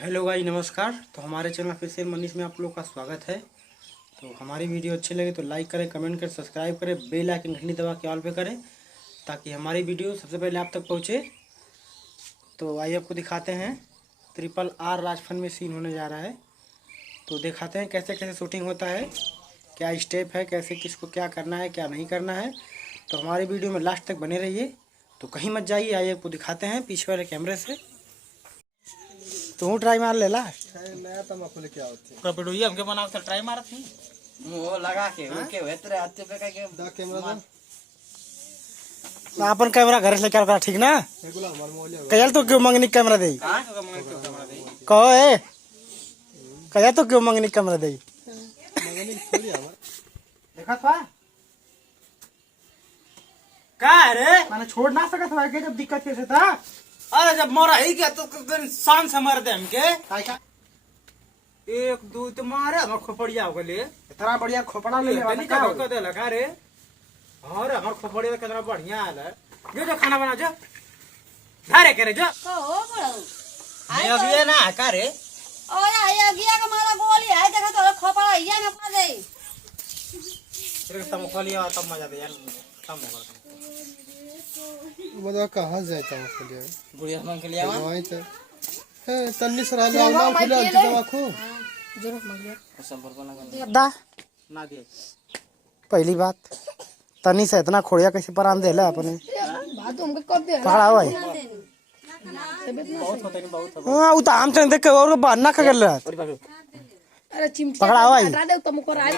Hello guys, नमस्कार। तो हमारे चैनल फिर से मनीष में आप लोग का स्वागत है। तो हमारी वीडियो अच्छी लगे तो लाइक करें, कमेंट करें, सब्सक्राइब करें, बेल आइकन घंटी दबा के ऑल पे करें ताकि हमारी वीडियो सबसे पहले आप तक पहुंचे। तो आइए आपको दिखाते हैं RRR राजफन में सीन होने जा रहा है। तो दिखाते हैं कैसे कैसे शूटिंग होता है, क्या स्टेप है, कैसे किसको क्या करना है क्या नहीं करना है। तो हमारी वीडियो में लास्ट तक बने रहिए, तो कहीं मत जाइए। आइए आपको दिखाते हैं पीछे वाले कैमरे से। तू ट्राई मार ले ला नया तमाकू लेके आओ थे वीडियो हमके बनाओ तो ट्राई मारत थी वो लगा के ओके वेतरे आते पे का के दा कैमरा तो अपन कैमरा घर से लेके आ ठीक ना। रेगुलर हमार मोबाइल कयल तो क्यों मंगनी कैमरा दे हां कहो ए कया तो क्यों मंगनी कैमरा दे मंगनी थोड़ी हमार देखा था का रे माने छोड़ ना सकत है के जब दिक्कत कैसे था। अरे जब मोरा ही गया तो शान से मार दे हमके काय का एक दो तो मारे हम खोपड़िया हो गले इतना बढ़िया खोपड़ा ले पहली का का दे लगा रे। और हमर खोपड़िया कितना बढ़िया आला जो खाना बना जो धारे करे जो हो बड़ो मैं अब ये ना का रे ओया या गिया का मारा गोली है देखा तो खोपड़ा हिया में पा गई फिर तम खोलिया तब मजा दे यार कम हो बता कहां जाता है उसके लिए गुड़िया मन के लिए आवा वहीं तो है तन्नी सरा ले ना खुला तमाकू जरूर मांग लिया संपर्क ना कर दा ना दे पहली बात तनी से इतना खोड़िया कैसे परान देला अपने बात हमको कब दे पकड़ा हुआ है। बहुत होते नहीं बहुत हां उ त आम चंद देख के और बहाना का कर रहा अरे चिमटी पकड़ा हुआ है। हटा दे तुमको राई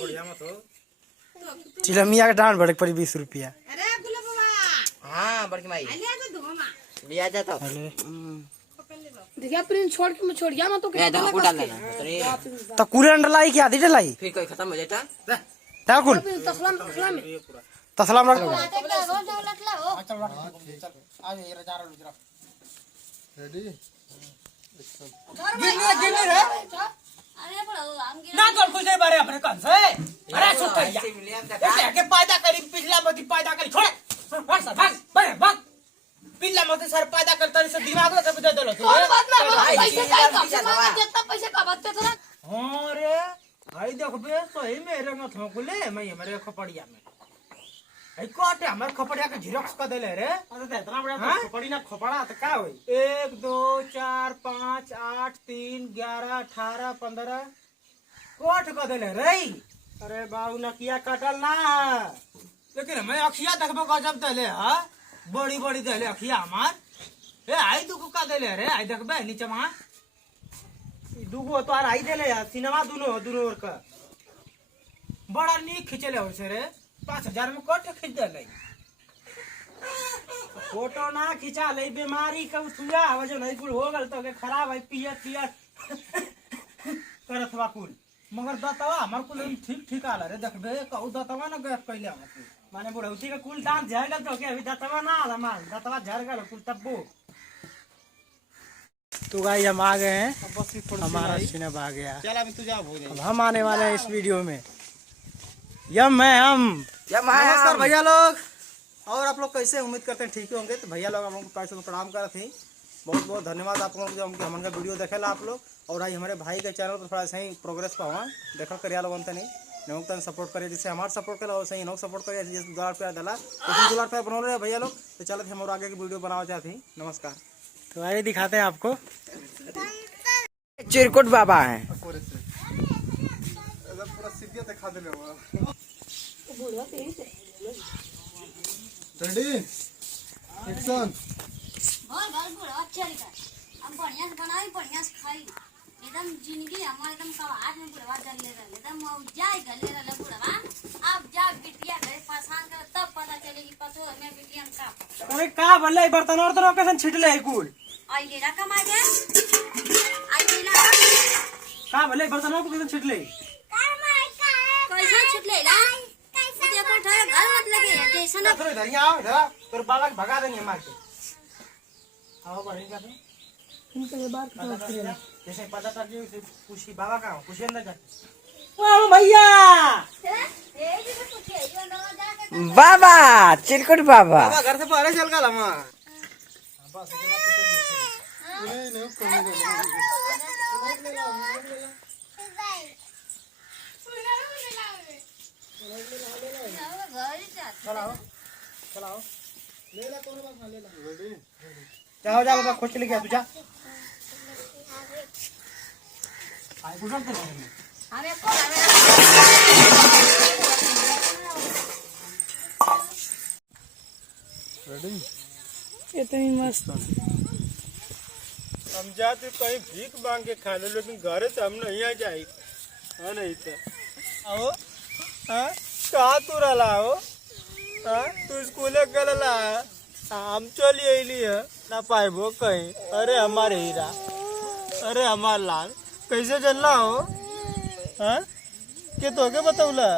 गुड़िया मत हो चिलमिया का डांड बढ़ पड़ी 20 रुपया। अरे गुला बाबा हां बड़की माई लिया तो दो मामा लिया जाता देखिए प्रिंस छोड़ के मैं छोड़ गया मैं तो ए दा को डाल देना तो कूले अंडर लाई क्या दी लाई फिर कोई खत्म हो जाता क्या कुल तसला में तसलाम रख रोज लटला हो आज ये रजा रो जरा रेडी अरे बड़ो हम ना तो कुछ नहीं बारे अपने कान से अरे सुट या के पैदा करी पिछला मती पैदा करी छोड़ भाग भाग पिछला मती सर पैदा करता से दिमाग में सब दे दलो तू और बात में पैसे का जितना पैसे का बात थोड़ा अरे भाई देखो बे सही मेरे में थोकुले मैं मेरे खोपड़िया में आई कोटे हमर खोपड़िया के झिरोक्स कर देले रे अरे तो इतना बड़ा खोपड़ी ना खोपड़ा तो का होई 1 2 4 5 8 3 11 18 15 कोट कर देले रे। अरे बाबू नकिया कटल ना लेकिन मैं अखिया देखबो गजब देले हां बड़ी बड़ी देले अखिया हमार ए आई तू का देले रे आई देखबे नीचे वहां दूगो तो आई देले यार सिनेमा दोनों और का बड़ा नी खिचले हो से रे 5000 में कोट खींच देले फोटो ना खिंचा ले बीमारी का उठुआ वजन नहीं कुल हो गल तो के खराब है पिया करत बा कुल मगर दतवा हमर कुल ठीक ठीक आला रे देखबे कहू दतवा ना गैप कइले हम माने बुढ़ौती का कुल दांत झड़ गल तो के अभी दतवा ना आला माल दतवा झड़ गल कुल तब्बो। तो गाइस हम आ गए हैं, हमारा सिनेमा आ गया। चल अभी तू जा हो अब हम आने वाले हैं इस वीडियो में। यम है हम नमस्कार भैया लोग, और आप लोग कैसे उम्मीद करते हैं ठीक ही होंगे। तो भैया लोग हम लोग पैर से प्रणाम करते हैं, बहुत बहुत धन्यवाद आप लोगों को जो हमारे वीडियो देखेला आप लोग। और आज हमारे भाई के चैनल पर थोड़ा सही प्रोग्रेस पावा देखा करिया लोगों नहीं नमक सपोर्ट करे जैसे हमारे सपोर्ट करा और सही नौ सपोर्ट करे जैसे $2 दिला तो $2 बना रहे भैया लोग। तो चलते हम और आगे की वीडियो बनाना चाहते हैं। नमस्कार। तो आइए दिखाते हैं आपको चिरकुट बाबा है कोरे से एकदम पूरा सीधा दिखा देले हमारा रेडी एक्शन बहुत बहुत बड़ा अच्छा लिखा हम बढ़िया से बनाई बढ़िया से खाई एकदम जिंदगी हमारे एकदम कबाड़ में बुढ़वा जल ले रहा एकदम जाए गले रहा बुढ़वा अब जा बिटिया घर परेशान कर तब पता चलेगी पतो हमें बिटिया का अरे का भले बर्तन और कैसे छिटले है कुल आई लेरा कमा गया आई लेरा का भले बर्तन को कैसे छिटले कैसा छिटले ला कैसा देखो ठहर घर मत लगे जैसा ना थोड़ी धरिया आओ इधर तोर बाबा के भगा देनी मार के आओ बढ़ी जा इनके बात जैसे पता था कि खुशी बाबा का खुशी अंदर जाके ओ भैया बाबा चिरकुट बाबा घर से पहले चल गया नहीं नहीं फोन घर ही जाते चलाओ चलाओ ले ला कोनो बात ना ले ला रेडी जाओ जा बाबा खोज के लेके आ तू जा आई गुजर ते हमें को रेडी ये तो ही मस्त हम जाते कहीं भीख मांग के खा लो लेकिन घर से हम नहीं आ जाए है नहीं तो आओ हाँ कहाँ तू रहा हो हाँ तू स्कूल गलला हम चलिए लिए ना पाइबो कहीं अरे हमारे हीरा अरे हमार लाल कैसे चलना हो हाँ के तो के बतौला